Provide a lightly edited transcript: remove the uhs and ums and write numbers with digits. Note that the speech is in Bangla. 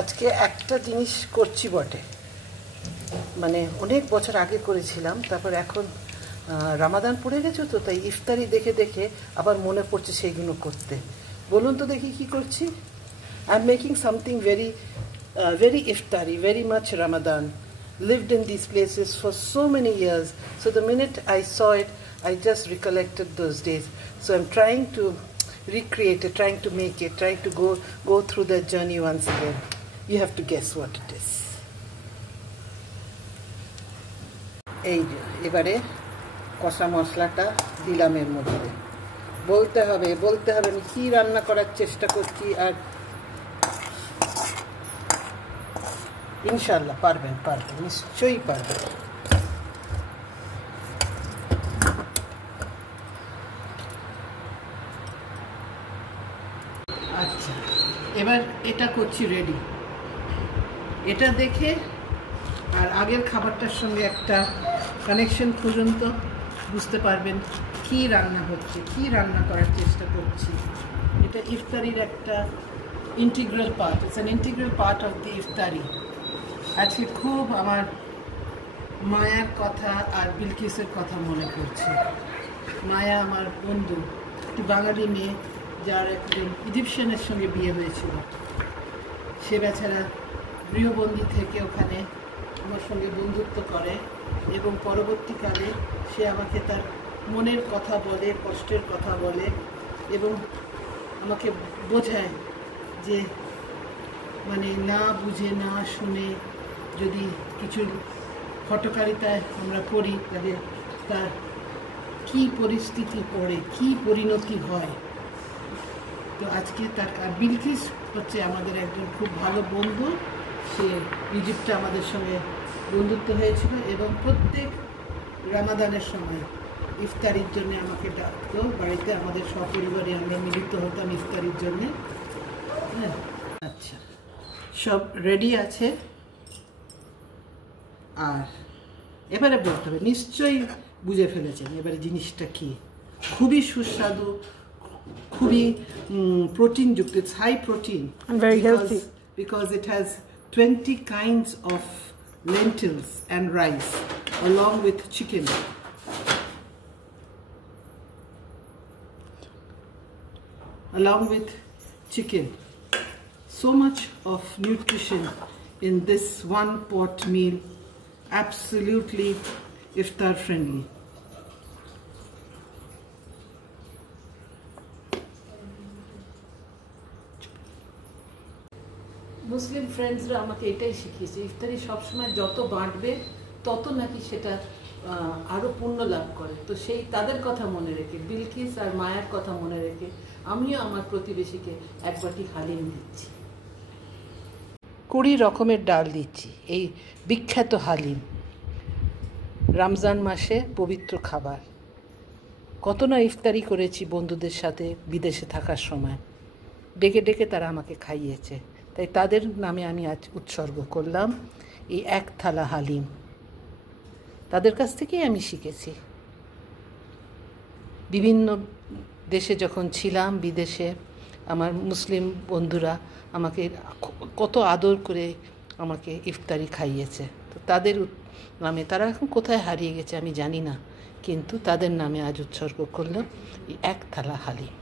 আজকে একটা জিনিস করছি বটে, মানে অনেক বছর আগে করেছিলাম, তারপর এখন রামাদান পড়ে গেছে তো, তাই ইফতারি দেখে দেখে আবার মনে পড়ছে সেইগুলো করতে। বলুন তো দেখি কি করছি। I am making something very iftari, very much Ramadan. Lived in these places for so many years, so the minute I saw it, I just recollected those days. So I'm trying to recreate it, trying to make it, trying to go through that journey once again. You have to guess what it is. এই যে এবারে কষা মশলাটা দিলাম এর মধ্যে। বলতে হবে আমি কি রান্না করার চেষ্টা করছি, আর ইনশাআল্লাহ পারবেন, নিশ্চয়ই পারবেন। আচ্ছা, এবার এটা করছি রেডি। এটা দেখে আর আগের খাবারটার সঙ্গে একটা কানেকশন খুঁজুন তো, বুঝতে পারবেন কি রান্না হচ্ছে, কি রান্না করার চেষ্টা করছি। এটা ইফতারির একটা integral part, it's an integral part of the ইফতারি। আজকে খুব আমার মায়ার কথা আর বিলকিসের কথা মনে পড়ছে। মায়া আমার বন্ধু, একটি বাঙালি মেয়ে, যার একজন ইজিপশিয়ানের সঙ্গে বিয়ে হয়েছিল। সে বেচারা গৃহবন্দী থেকে ওখানে আমার সঙ্গে বন্ধুত্ব করে এবং পরবর্তীকালে সে আমাকে তার মনের কথা বলে, কষ্টের কথা বলে এবং আমাকে বোঝায় যে মানে না বুঝে না শুনে যদি কিছু হঠকারিতায় আমরা করি, তাহলে তার কী পরিস্থিতি পড়ে, কী পরিণতি হয়। তো আজকে তার বিলকিস হচ্ছে আমাদের একজন খুব ভালো বন্ধু। সে ইজিপ্টে আমাদের সঙ্গে বন্ধুত্ব হয়েছিল এবং প্রত্যেক রামাদানের সময় ইফতারির জন্য আমাকে ডাকতো বাড়িতে। আমাদের সপরিবারে আমরা মিলিত হতাম ইফতারির জন্যে। হ্যাঁ, আচ্ছা, সব রেডি আছে। আর এবারে বলতে হবে, নিশ্চয়ই বুঝে ফেলেছেন এবারে জিনিসটা কি। খুবই সুস্বাদু, খুবই প্রোটিনযুক্ত, it's high protein, because it has 20 kinds of lentils and rice along with chicken. So much of nutrition in this one pot meal, absolutely iftar friendly. মুসলিম ফ্রেন্ডসরা আমাকে এটাই শিখিয়েছে, ইফতারি সবসময় যত বাঁটবে তত নাকি সেটা আরও পুণ্য লাভ করে। তো সেই তাদের কথা মনে রেখে, বিলকিস আর মায়ার কথা মনে রেখে আমিও আমার প্রতিবেশীকে এক বাটি হালিম দিচ্ছি। 20 রকমের ডাল দিচ্ছি, এই বিখ্যাত হালিম। রমজান মাসে পবিত্র খাবার। কত না ইফতারি করেছি বন্ধুদের সাথে বিদেশে থাকার সময়, ডেকে ডেকে তারা আমাকে খাইয়েছে। তাই তাদের নামে আমি আজ উৎসর্গ করলাম এই এক থালা হালিম। তাদের কাছ থেকেই আমি শিখেছি। বিভিন্ন দেশে যখন ছিলাম, বিদেশে আমার মুসলিম বন্ধুরা আমাকে কত আদর করে আমাকে ইফতারি খাইয়েছে। তো তাদের নামে, তারা এখন কোথায় হারিয়ে গেছে আমি জানি না, কিন্তু তাদের নামে আজ উৎসর্গ করলাম এই এক থালা হালিম।